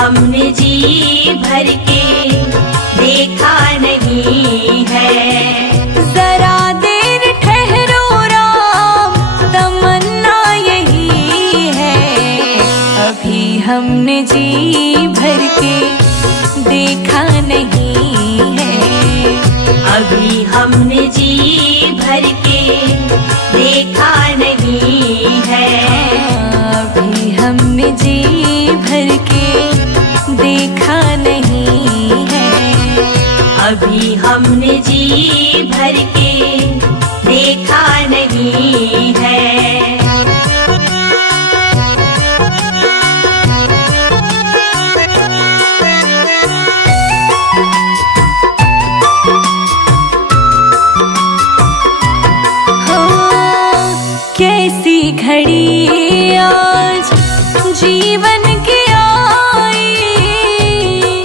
हमने जी भर के देखा नहीं है। जरा देर ठहरो राम, तमन्ना यही है। अभी हमने जी भर के देखा नहीं है। अभी हमने जी भर के देखा नहीं है। अभी हमने जी भर के देखा नहीं है। अभी हमने जी भर के देखा नहीं है। कैसी घड़ी आज जीवन की आई,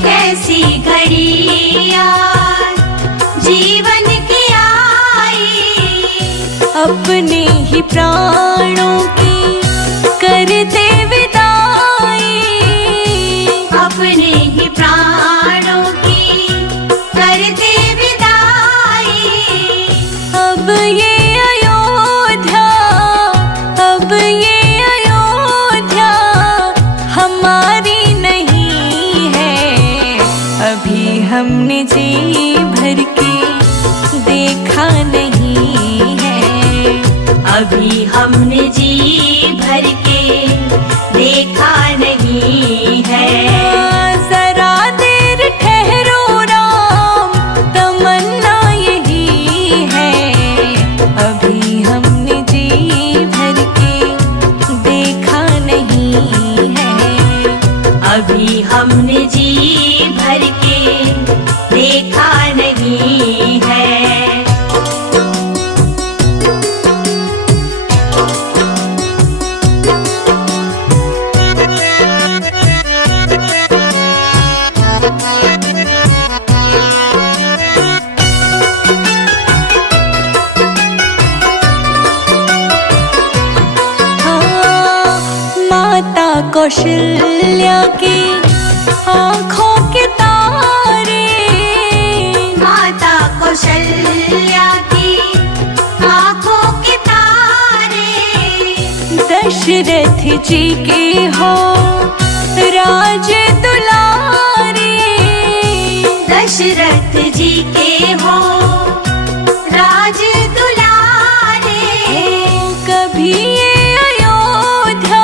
कैसी घड़ी आज जीवन की आई। अपने ही प्राणों की करते विदाई, अपने ही प्राणों की करते विदाई। अब ये अब ये अयोध्या हमारी नहीं है। अभी हमने जी भर के देखा नहीं है। अभी हमने जी भर के देखा नहीं है। जरा देर ठहरो राम, तमन्ना यही है। अभी हमने जी भर के देखा नहीं है। अभी हमने जी भर के देखा नहीं है। माता कौशल्या की आँखों के तारे, माता कौशल्या की आँखों के तारे। दशरथ जी के हो राज दुलारे, दशरथ जी के हो राज दुलारे। कभी ये अयोध्या,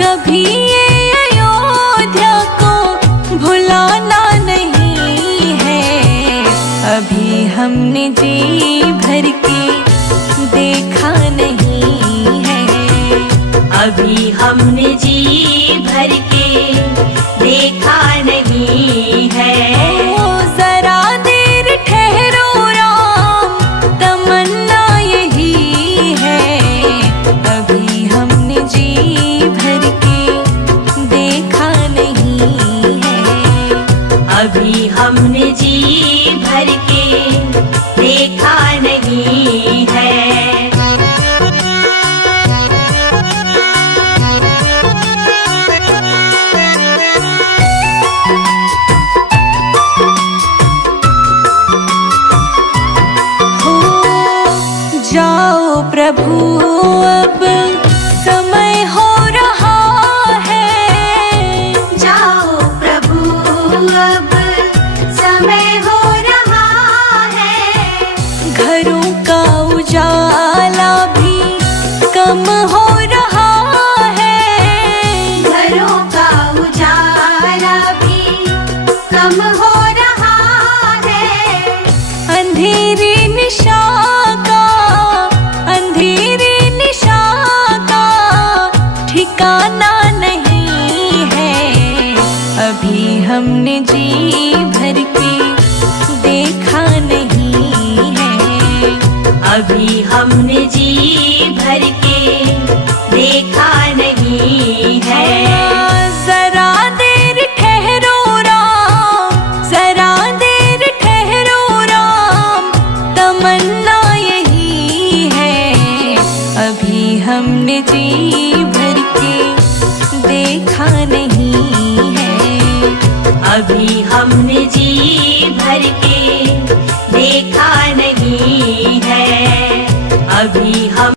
कभी ये अयोध्या को भुलाना नहीं है। अभी हमने जी भर के देखा नहीं है। अभी हमने जी भर के देखा नहीं है। जरा देर ठहरो राम, तमन्ना यही है। अभी हमने जी भर के देखा नहीं है। अभी हमने जी भर के देखा नहीं है। जाओ प्रभु अब समय हो रहा है। जाओ प्रभु अब समय हो रहा है। घरों का उजाला भी कम हो रहा है। घरों का उजाला भी कम हो रहा है। अंधेरी निशा का, अंधेरी निशा का ठिकाना नहीं है। अभी हमने जी भर के देखा नहीं है। अभी हमने जी भर के देखा नहीं है। जरा देर ठहरो राम, जरा देर ठहरो राम, तमन्ना यही है। अभी हमने जी भर के देखा नहीं है। जी भर के देखा नहीं है। अभी हम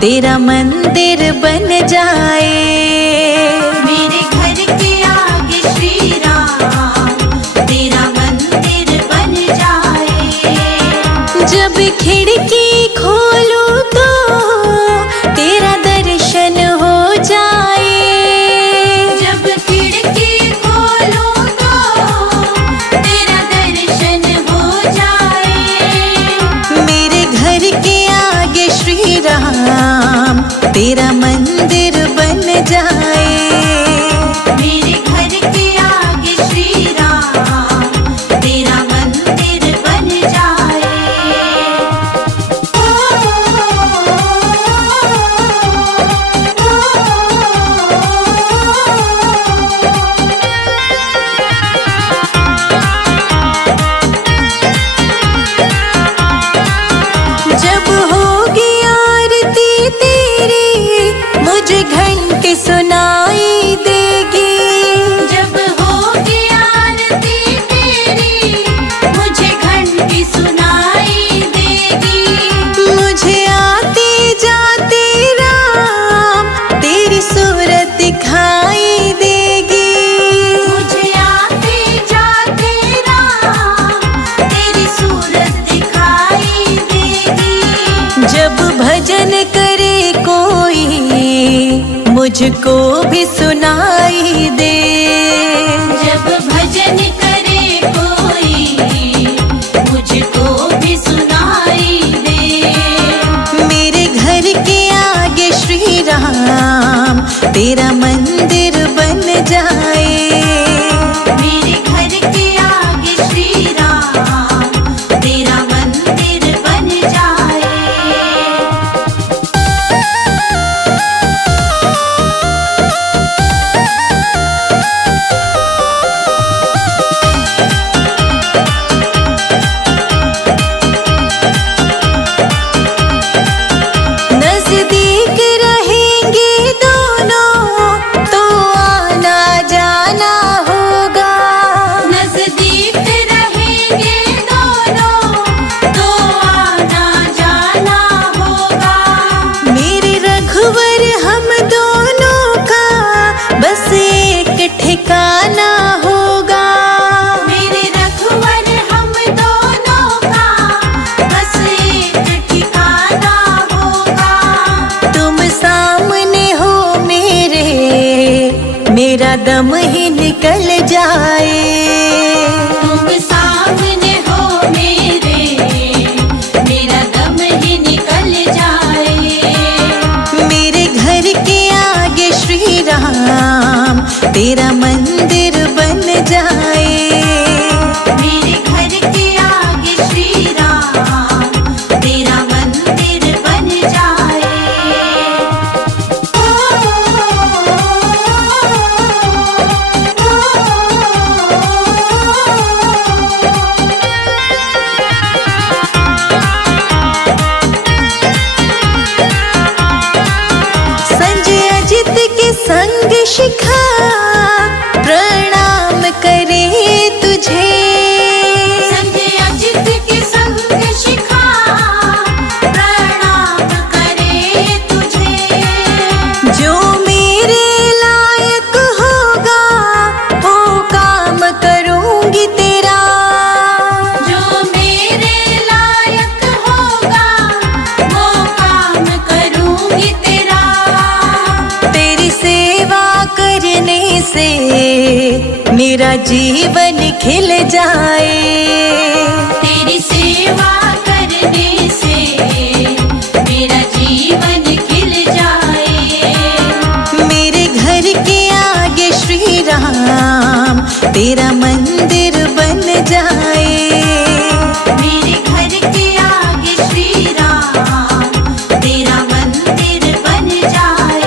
तेरा मंदिर बन जाए। मेरे घर के आगे श्री राम तेरा मंदिर बन जाए। जब खिड़की खोलूं तो तेरा दर्शन हो जाए। जब खिड़की खोलूं तो तेरा दर्शन हो जाए। मेरे घर के आगे श्री राम तेरा मंदिर बन जाए। मेरे घर के आगे श्री राम तेरा मंदिर बन जाए। जब होगी आरती तेरी मुझे घंटी सुनाई देगी। जब होगी आरती तेरी मुझे घंटी सुनाई देगी। मुझे आते जाते राम तेरी सूरत दिखाई देगी। मुझे आते जाते राम तेरी सूरत दिखाई देगी। जब भजन करे कोई मुझको भी सुनाई दे। जब भजन करे कोई मुझको भी सुनाई दे। मेरे घर के आगे श्री राम तेरा मंदिर बन जाए। मेरे घर के आगे श्री राम तेरा मंदिर बन जाए। नजदीक रहेंगे दोनों तो आना जाना होगा। नजदीक रहेंगे दोनों तो आना जाना होगा। मेरे रघुवर हम दोनों का बस एक ठिकाना होगा। मेरे रघुवर हम दोनों का बस एक ठिकाना होगा। तुम सामने हो मेरा दम ही निकल जाए। तुम सामने हो मेरा दम ही निकल जाए। मेरे घर के आगे श्री राम तेरा मंदिर बन जाए। मेरे घर के आगे श्री राम तेरा मंदिर बन जाए। संजय अजित के संग शिखा प्रणाम करे तुझे। संजय अजित के संग शिखा प्रणाम करे तुझे। जो मेरे लायक होगा वो काम करूंगी तेरा। जो मेरे लायक होगा वो काम करूंगी तेरा। तेरी सेवा करने से मेरा जीवन खिल जाए। तेरी सेवा करने से मेरा जीवन खिल जाए। मेरे घर के आगे श्री राम तेरा मंदिर बन जाए। मेरे घर के आगे श्री राम तेरा मंदिर बन जाए।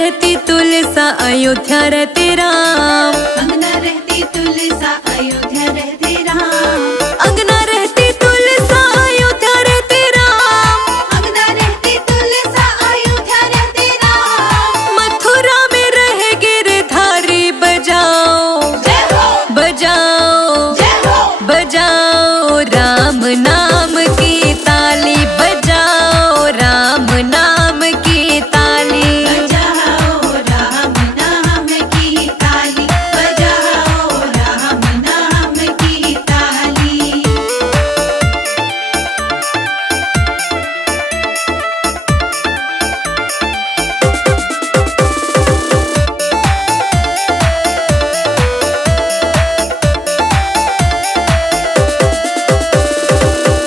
रहती तुलसा अयोध्या रहते राम। अंगना रहती तुलसा अयोध्या रहते राम। अंगना रहती तुलसा अयोध्या रहते राम। अंगना रहती तुलसा अयोध्या रहते राम। मथुरा में रहे गिरधारी बजाओ जय हो बजाओ जय हो बजाओ राम नाम की ताली बजाओ राम नाम की ताली। बजाओ राम नाम की ताली। बजाओ राम नाम की ताली।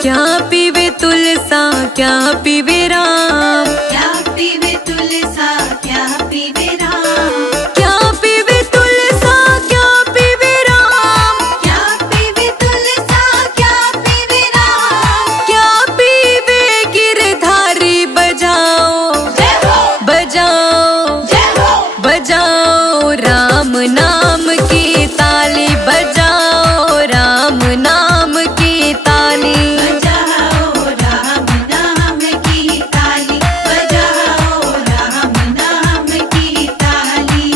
क्या पीवे तुलसा क्या पीवे राम। क्या पीवे तुलसा क्या पीवे राम। क्या पीवे तुलसा क्या पीवे राम। क्या पीवे तुलसा क्या पीवे राम। क्या पीवे गिरधारी बजाओ जय हो बजाओ जय हो बजाओ राम नाम की ताली बजाओ राम नाम की ताली। बजाओ राम नाम की ताली। बजाओ राम नाम की ताली।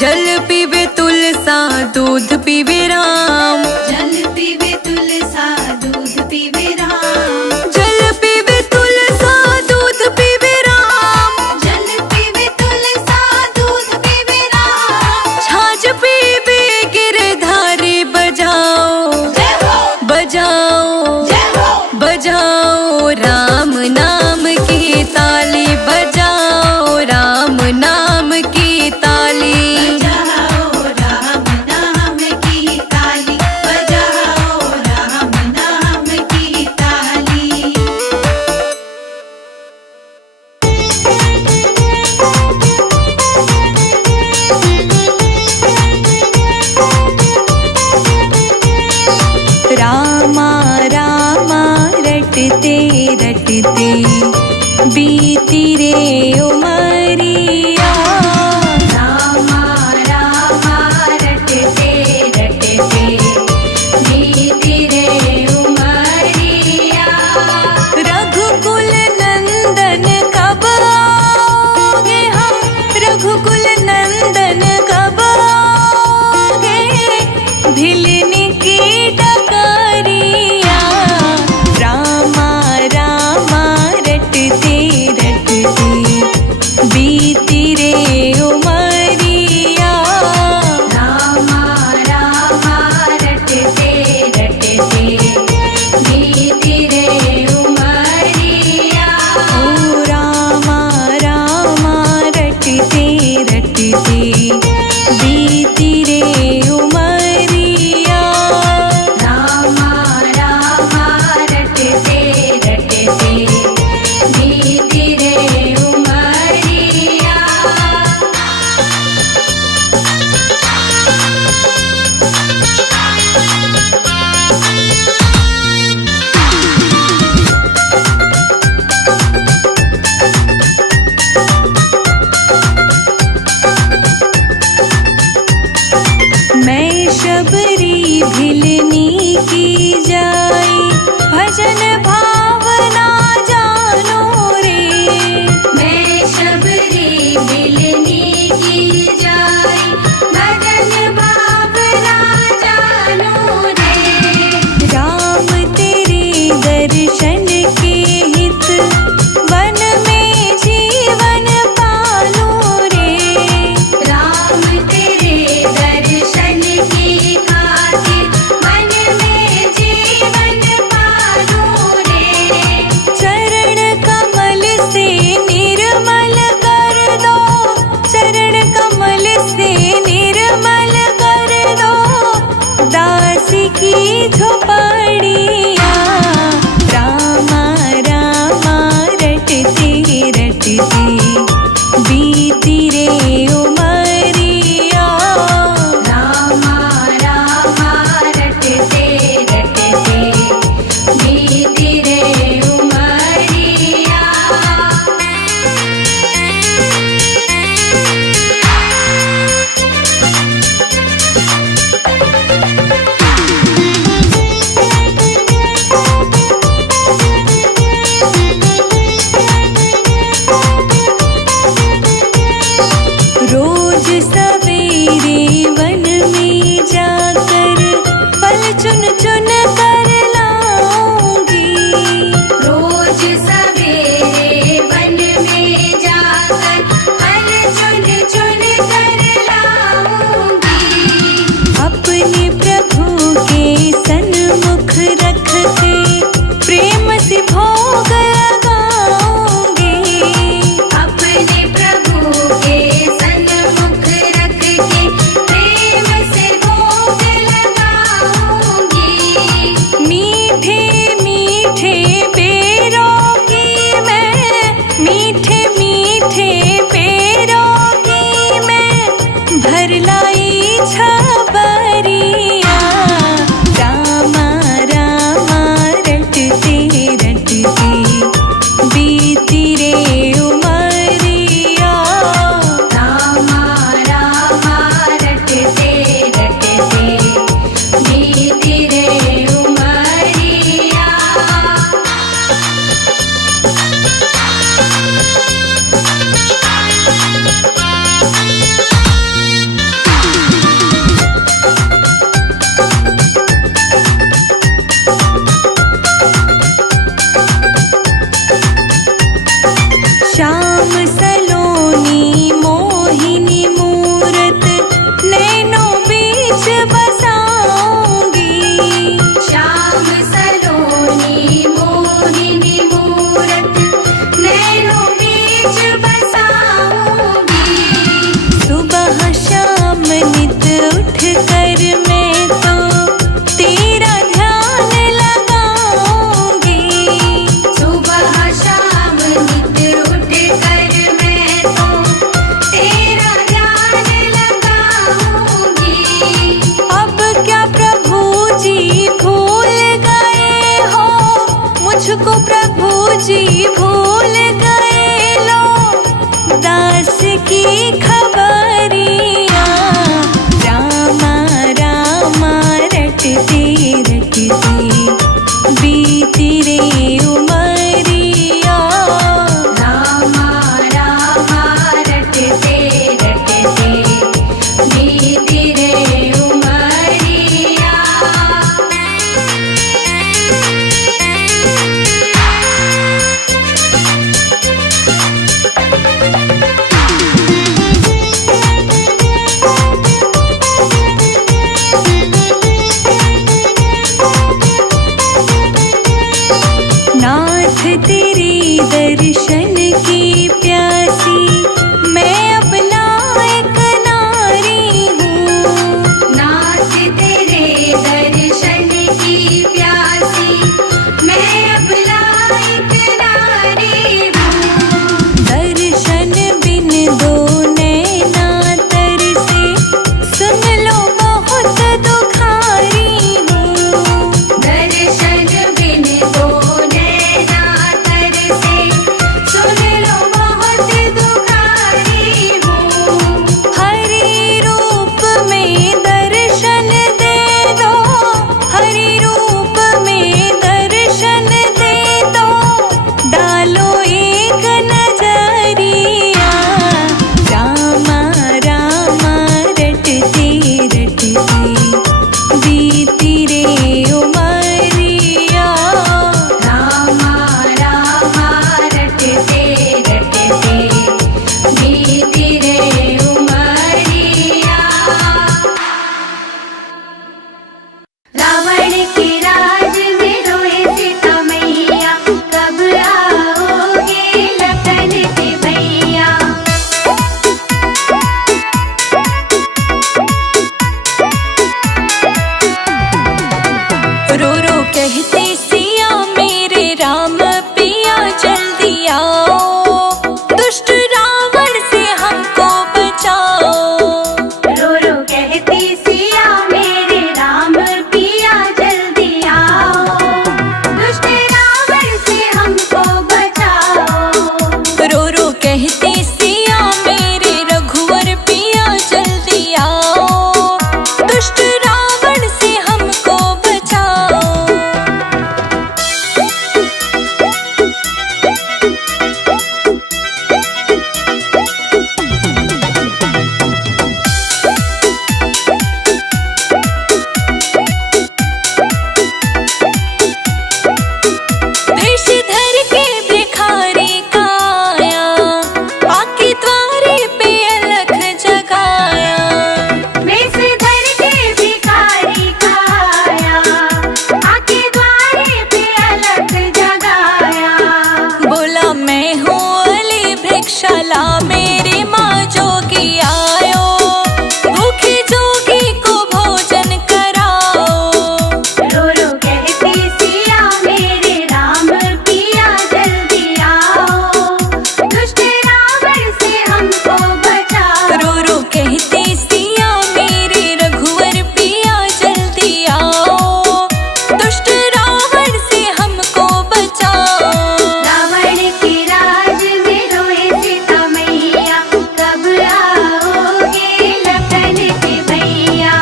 जल पीवे तुलसा दूध पीवे राम। जल पीवे तुलसा दूध पीवे राम। जल पीवे तुलसा दूध पीवे राम। जल पीवे तुलसा दूध पीवे राम। छाछ पीवे गिरधारी बजाओ जय हो बजाओ जय हो बजाओ राम नाम की ताली बजाओ राम नाम की ताली। बजाओ राम नाम की ताली। बजाओ राम नाम की ताली। रामा रामा रटते रटते बीती रे उमरिया। रामा रामा रटते रटते बीती रे उमरिया। रघुकुल नंदन कब आओगे हम रघुकुल नंदन कब आओगे भिलनी की डकरिया। रामा रामा रटते रटते बीती रे उमरिया। रामा रामा रटते रटते बीती रे उमरिया। ओ रामा रामा रटते रटते बीती रे उमरिया। रामा रामा रटते रटते बीती रे उमरिया। मैं शबरी भिलनी की जाई भजन भावना जानो रे। मैं शबरी बिलनी की जाई भजन भावना जानो रे। राम तेरे दर्शन के हित वन में जीवन पालो रे। राम तेरे दर्शन की खातिर मन में जीवन पालो रे। चरण कमल से निर्मल कर दो चरण कमल से निर्मल कर दो दासी की झोपड़िया। रामा रामा रटते रटते बीच बसाऊंगी। सुबह शाम नित उठ कर मैं तो तेरा ध्यान लगाऊंगी। सुबह शाम नित उठ कर मैं तो तेरा ध्यान लगाऊंगी। अब क्या प्रभु जी भूल गए हो मुझको, प्रभु जी भूल गए लो दास की खबरिया। रामा रामा रटते रटते बीती रे उमरिया। रामा रामा रटते रटते बीती रे उमरिया। नाथ तेरे दर्शन की प्यासी मैं अपना एक नारी हूँ। नाथ तेरे दर्शन की प्यासी मैं अपना एक नारी हूँ। दर्शन बिन दो नैना तरसे सुन लो बहुत दुखारी हूँ। दर्शन बिन दो नैना तरसे सुन लो बहुत दुखारी हूँ। हरि रूप में दर्शन दे दो, हरि रूप में दर्शन दे दो, डालो एक नजरिया। रामा रामा रटते रटते बीती रे उमरिया। रामा रामा रटते रटते बीती रे उमरिया। रावण के राज में रोए सीता मैया, कब आओगे लखन के भैया। रो रो कहते सिया मेरे राम पिया जल्दी आओ, दुष्ट रावण से हमको बचाओ। रो रो कहती सिया मेरे राम पिया जल्दी आओ, दुष्ट रावण से हमको बचाओ। रो रो कहते सिया मेरे रघुवर पिया जल्दी आओ, दुष्ट रावण से हमको बचाओ। देश धर के भिखारी का आया, आके द्वारे पे अलख जगाया। वेश धर के भिखारी का आया, आके द्वारे पे अलख जगाया। बोला मैं हूँ अली भिक्षाला, मेरी माँ जोगी आयो, भूखे जोगी को भोजन कराओ। रो रो कहती सिया मेरे राम पिया जल्दी आओ, दुष्ट रावण से हमको बचाओ। रो रो कहते सिया मेरे रघुवर पिया जल्दी आओ, दुष्ट रावण से हमको बचाओ। रावण के राज में रोए सीता मैया, कब आओगे लखन के भैया।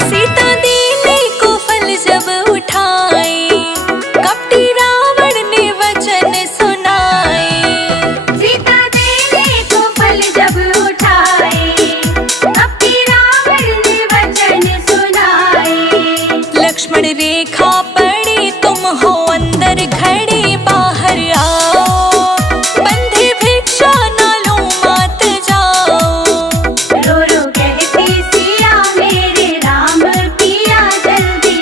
सीता देने को फल जब उठाए, कपटी रावण ने वचन सुनाए। सीता देने को फल जब उठाए, कपटी रावण ने वचन सुनाए। लक्ष्मण रेखा पड़ी तुम हो अंदर खड़े, बाहर आओ, बंधे भिक्षा न लो मात जाओ। रो रो कहती सिया मेरे राम पिया जल्दी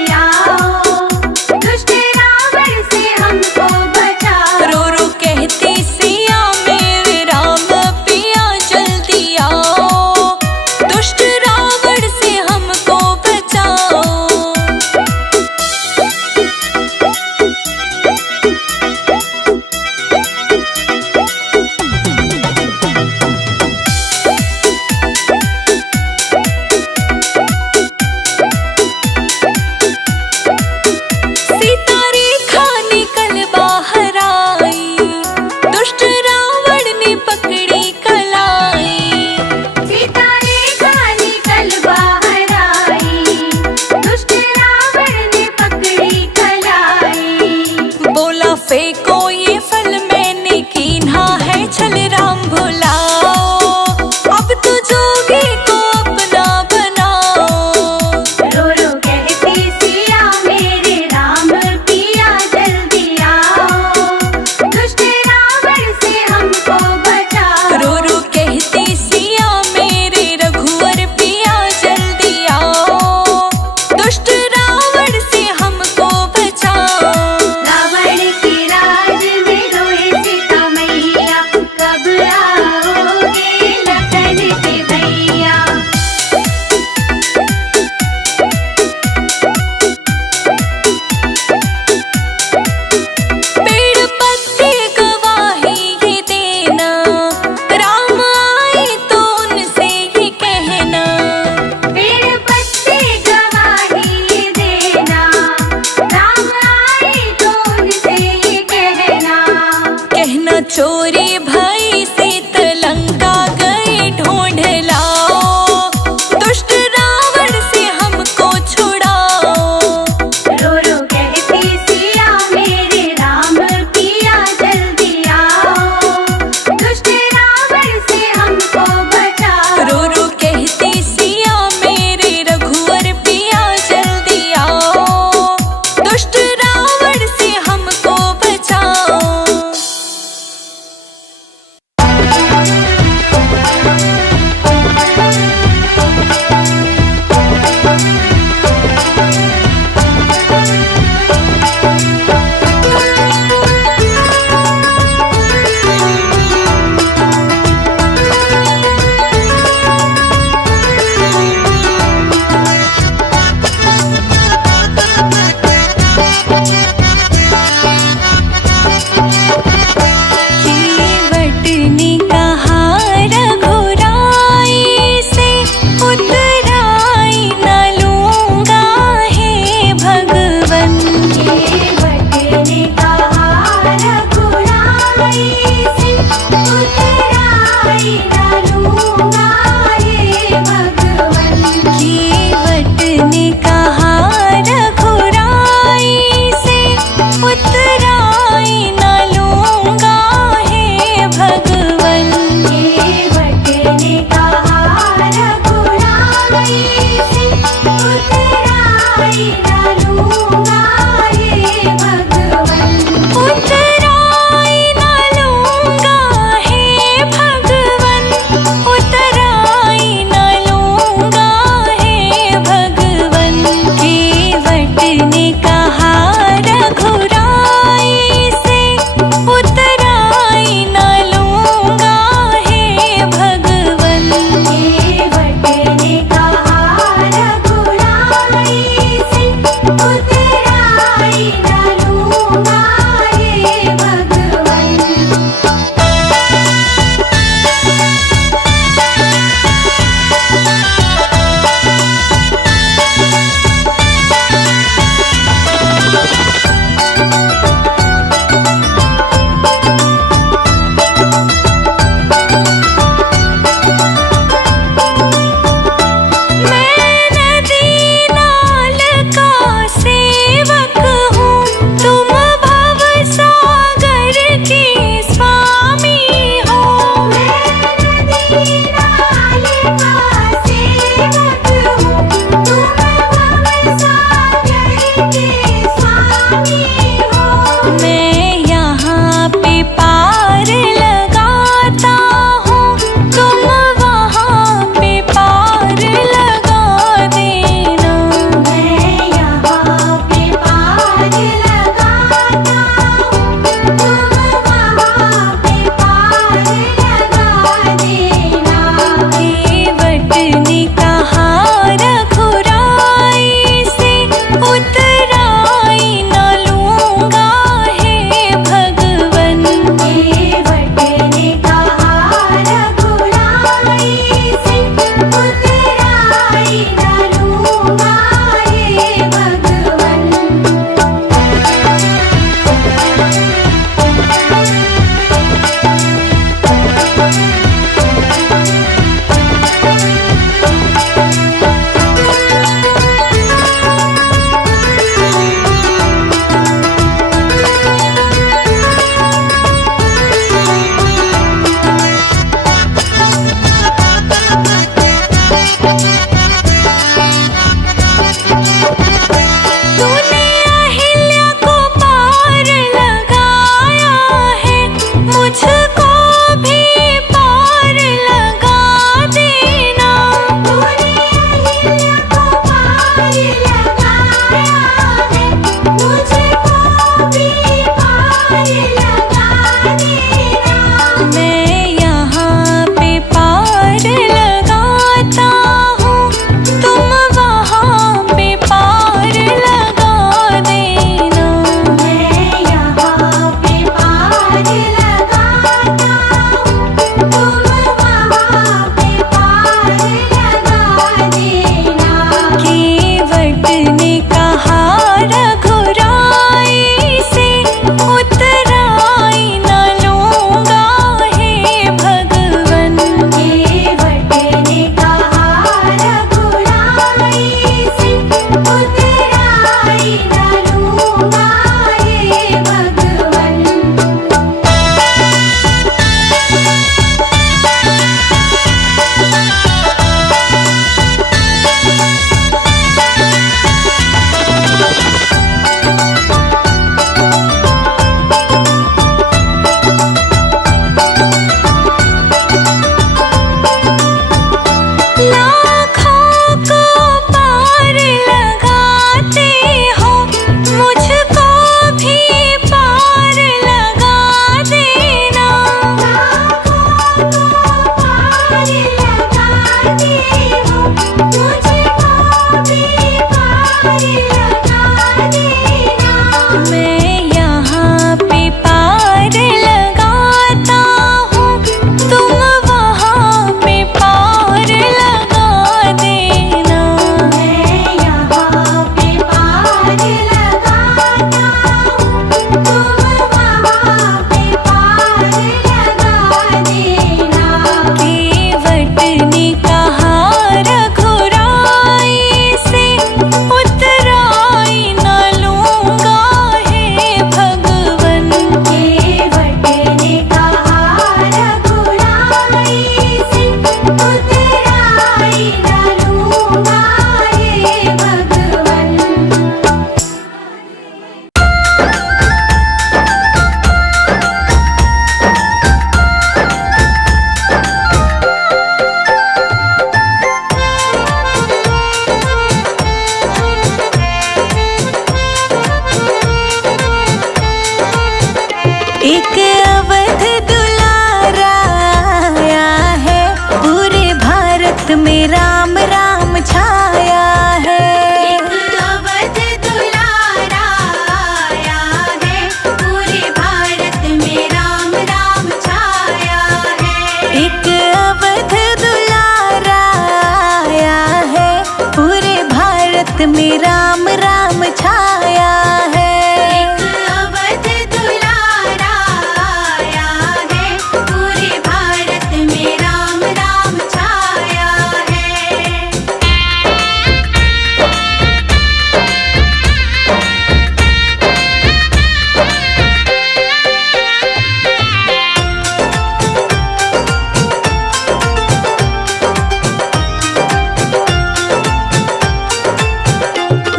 राम राम छाया है। एक अवध दुलारा आया है, पूरे भारत में राम राम छाया है।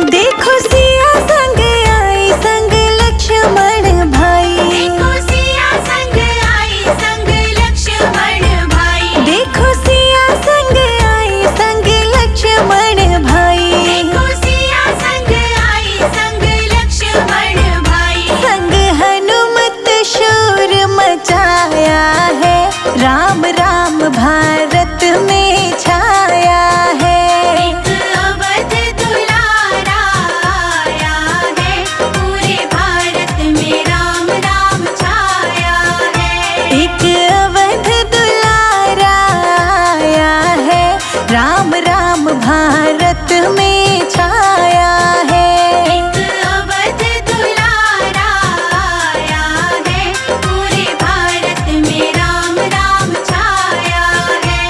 देखो सिया संग आई संग लक्ष्मण भाई। देखो सिया संग आई संग लक्ष्मण भाई। देखो सिया संग आई संग लक्ष्मण भाई। देखो सिया संग आई संग लक्ष्मण भाई। संग हनुमत शोर मचाया है, राम राम भारत में छाया है। एक अवध दुलारा आया है, पूरे भारत में राम राम छाया है। एक अवध दुलारा आया है, राम राम भारत में छाया है। एक अवध दुलारा आया है, पूरे भारत में राम राम छाया है।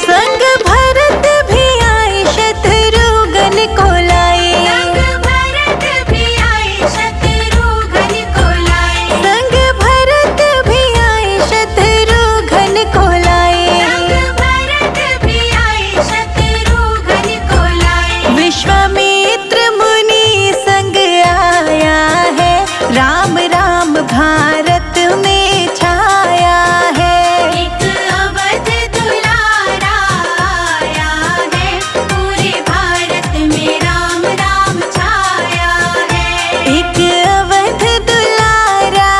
संग भरत भी आए शत्रुघ्न को लाए। संग भरत भी आए शत्रुघ्न को लाए। संग भरत भी आए शत्रुघ्न को लाए। संग भरत भी आए शत्रुघ्न को लाए। विश्वामित्र मुनि संग आया है, राम राम भारत में छाया है। एक अवध दुलारा आया है, पूरे भारत में राम राम छाया है। एक अवध दुलारा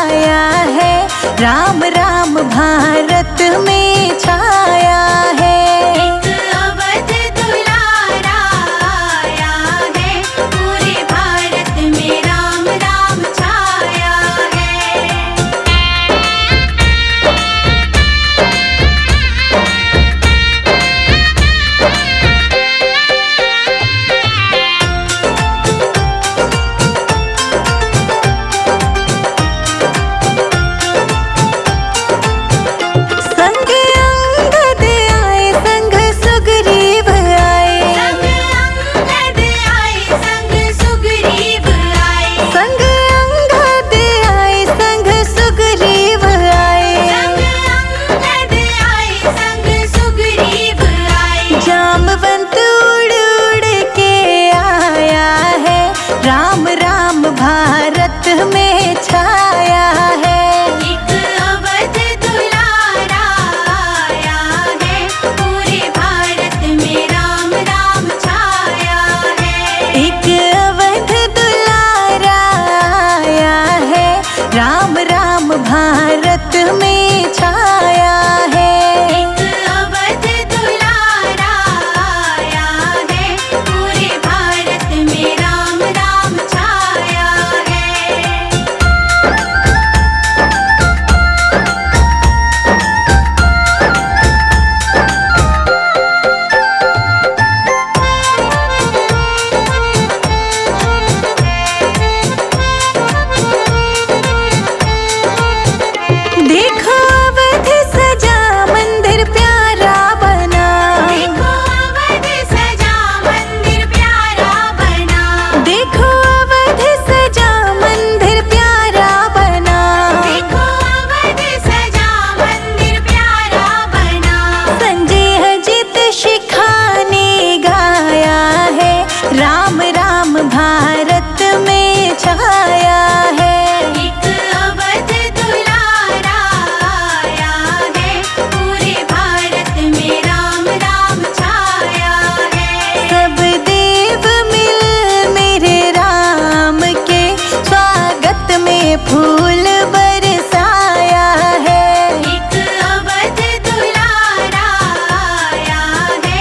आया है, राम राम भारत में छाया है। एक अवध दुलारा आया है, पूरे भारत में राम राम छाया है। संग अंगद आए संग सुग्रीव आए। संग अंगद आए संग सुग्रीव आए। संग अंगद आए संग सुग्रीव आए। संग अंगद आए संग सुग्रीव आए। जामवंत उड़ उड़ के आया है, राम राम भारत में छाया है। एक अवध दुलारा आया है, पूरे भारत में राम राम छाया है। एक अवध दुलारा आया है, राम राम भारत में छाया है। एक अवध दुलारा आया है, पूरे भारत में राम राम छाया है। देखो अवध सजा मंदिर प्यारा बना। देखो अवध सजा मंदिर प्यारा बना। देखो अवध सजा मंदिर प्यारा बना। देखो अवध सजा मंदिर प्यारा बना। संजय अजित शिखा ने गाया है, राम राम भारत में छाया है। एक अवध दुलारा आया है, पूरे भारत में राम राम छाया है। सब देव मिल मेरे राम के स्वागत में फूल बरसाया है। एक अवध दुलारा आया है,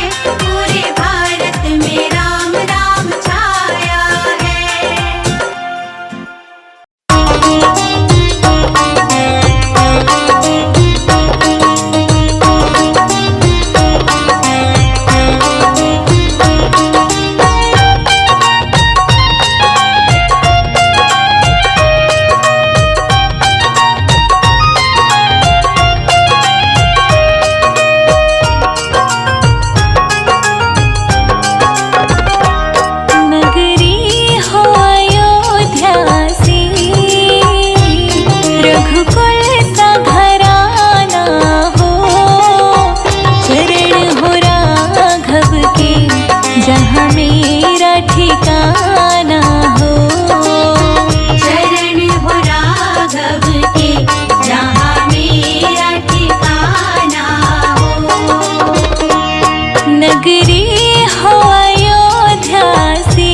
नगरी हो अयोध्या सी,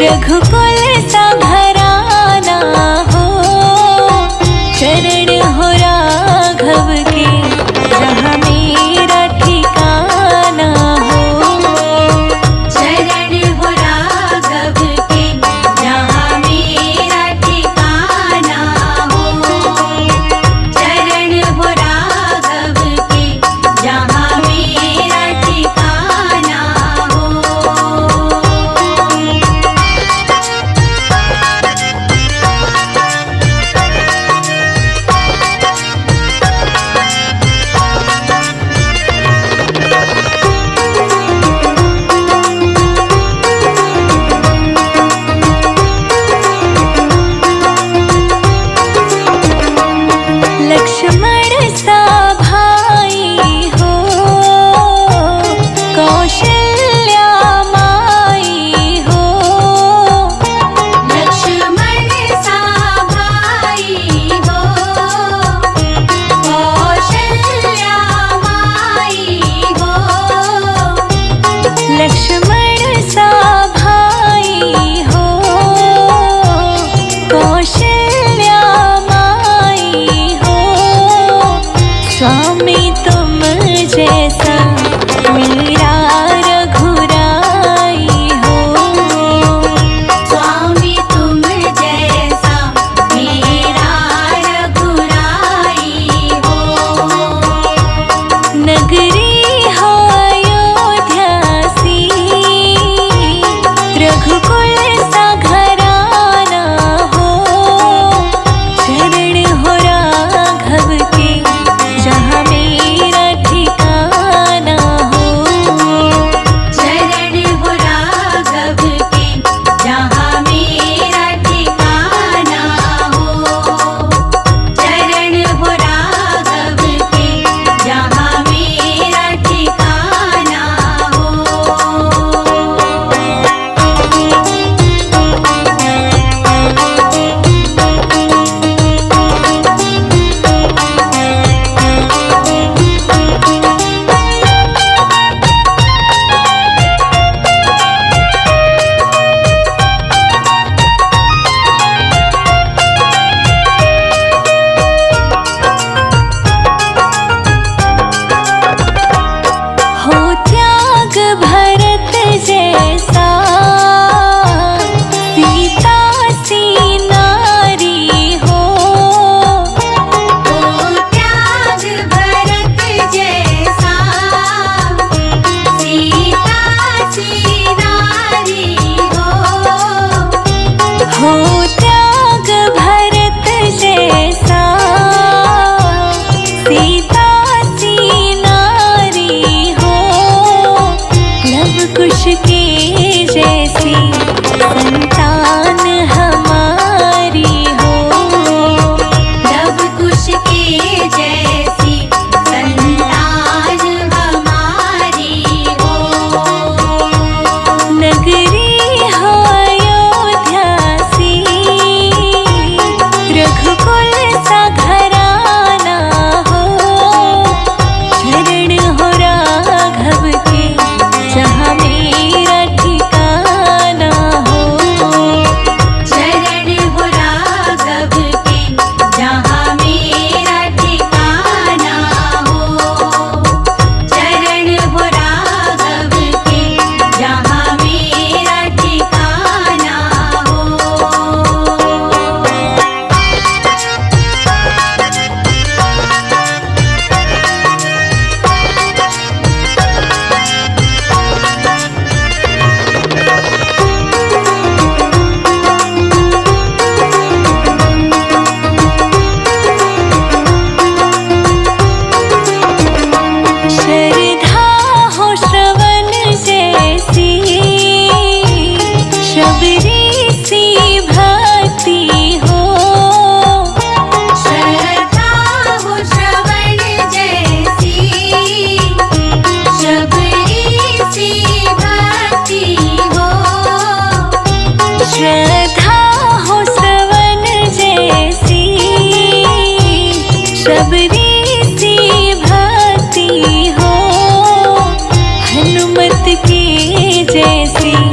रघुकुल सा घराना हो, चरण हो राघव के जहाँ मेरा ठिकाना हो। चरण हो राघव के जहाँ मेरा ठिकाना हो। चरण हो राघव के जहाँ मेरा ठिकाना से